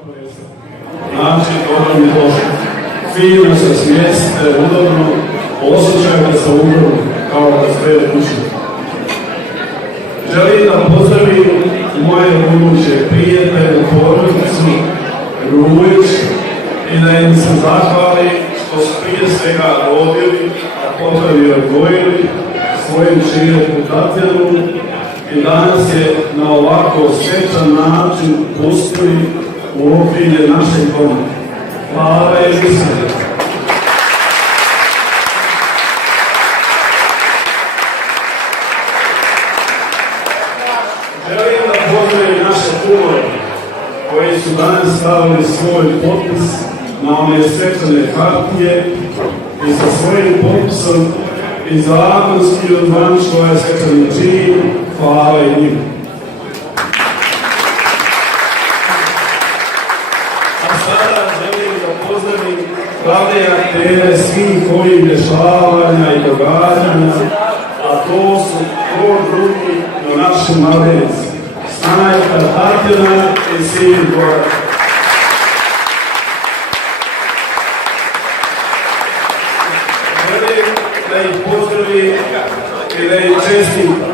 Znači, dobro mi došli. Fino se smjestite, udobno, osjećajte se udobno, kao da ste kući. Želim da pozdravim moje buduće prijatelje, porodicu, Grujić, i da im se zahvali što su prije svega rodili, a potom i odgojili svojim širetu Tatjanu i danas je na ovako svečan način pustili u okrilje našeg doma. Hvala i mislim. Želim da pozdravim naše kumove koji su danas stavili svoj potpis na one svečane hartije i sa svojim potpisom i zakonski odvančilo je svečani čin. Hvala i njima. A sada želim da pozdravim glavne aktere svih ovih dešavanja i događanja, a to su ko drugi do naše mladenice, Snajka Tatjana i sin Goran. Želim da ih pozdravim i da ih čestitam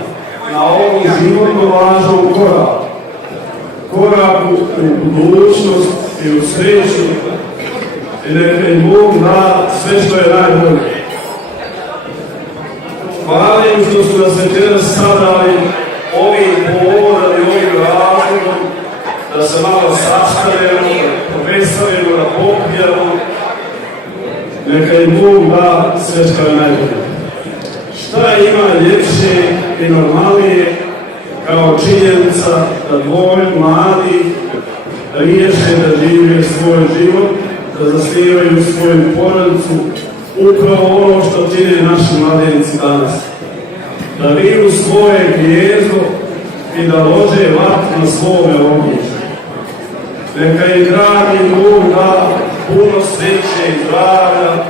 na ovom životno važnom koraku u budućnost i u sreću i neka im Bog da sve što je najbolje. Hvala im što su nas večeras sabrali ovim povodom i ovim razlogom da se malo sastanemo, da poveselimo, da popijemo. Neka im Bog da sve što je najbolje. Šta ima ljepše i normalnije kao činjenica da dvoje mladi riješe da žive svoj život, da zasnivaju svoju porodicu, upravo ono što čine naši mladenici danas. Da riju svoje gnijezdo i da lože vatru na svome ognjištu. Neka im dragi Bog da puno sreće i zdravlja,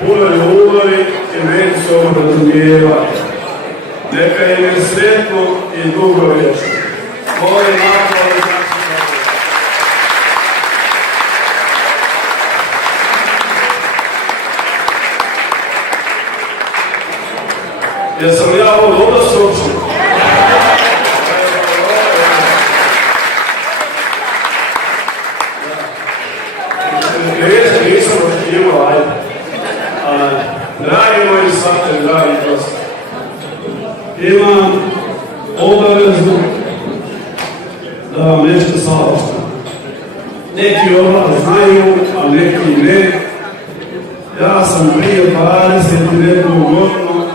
puno ljubavi i međusobno razumijevanja. Neka im je sretno i dugovječno. Molim napraviti naši mladenici. Jesam li ja ovo dobro sročio? Nisam očekivao, ajde. Dragi moji svateri, dragi gosti, imam obavezu da vam nešto saopštim. Neki od vas znaju, a neki ne. Ja sam prije 21 godinu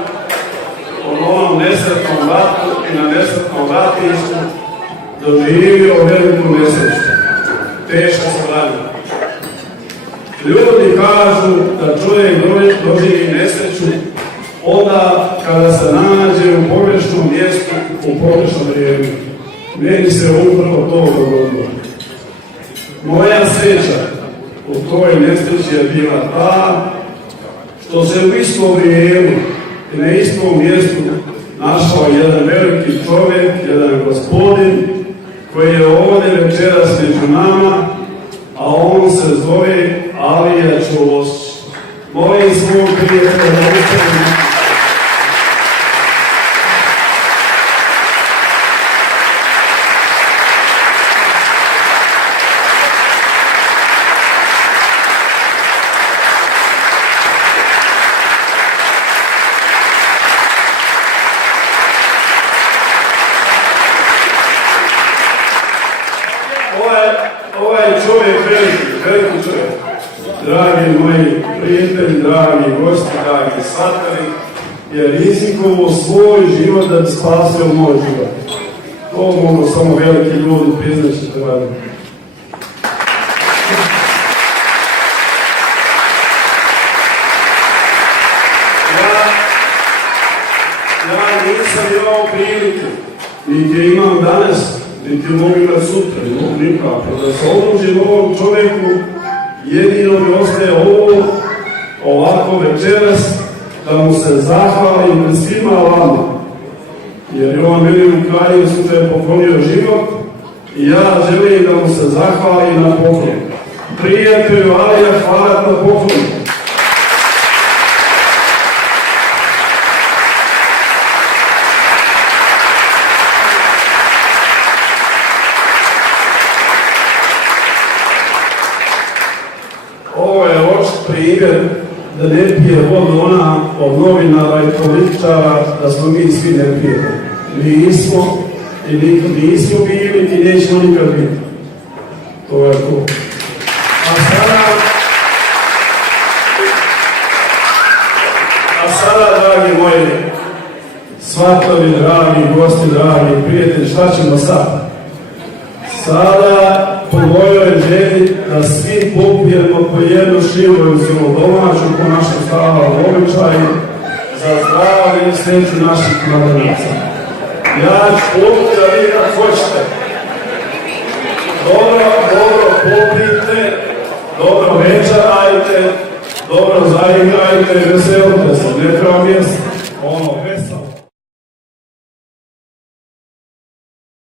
u onom nesretnom ratu i na nesretnom ratištu doživio veliku nesreću. Teško se ranio. Ljudi kažu da čovjek doživi nesreću onda kada se nađe u pogrešnom mjestu u pogrešno vrijeme. Meni se upravo to dogodilo. Moja sreća u toj nesreći je bila ta što se u isto vrijeme i na istom mjestu našao jedan veliki čovjek, jedan gospodin koji je ovdje večeras među nama, a on se zove Alija Čulošić. Molim svog prijatelja da ustavim. Ovaj čovjek, veliki čovjek, dragi moji prijatelji, dragi gosti, dragi svatari, je rizikovao svoj život da bi spasio moj život. To mogu samo veliki ljudi priznaći da radim. Ja nisam imao priliku, niti imam danas, niti mogu imati sutra, nikako. Da se odlužim ovom čovjeku, jedino mi ostaje ovo, ovako večeras, da mu se zahvalim pred svima vama. Jer je on meni u kraju slučaju poklonio život, I ja želim da mu se zahvalim na poklonu. Prijatelju Alija, hvala na poklonu. Ovo je očit primjer da ne pije vodu ona od novinara i političara, da smo mi svi ne pijemo. Nismo i nikad nismo bili i nećemo nikad biti. To je to. A sada, dragi moji svatovi, dragi gosti, dragi prijatelji, šta ćemo sad? Sada po mojoj želji da svi popijemo po jednu šivovicu domaću po našem starom običaju za zdravlje i sreću naših mladenaca. Ja ću popiti da vi kako hoćete. Dobro popijte, dobro večerajte, dobro zaigrajte, veselite se, ne treba mjesta.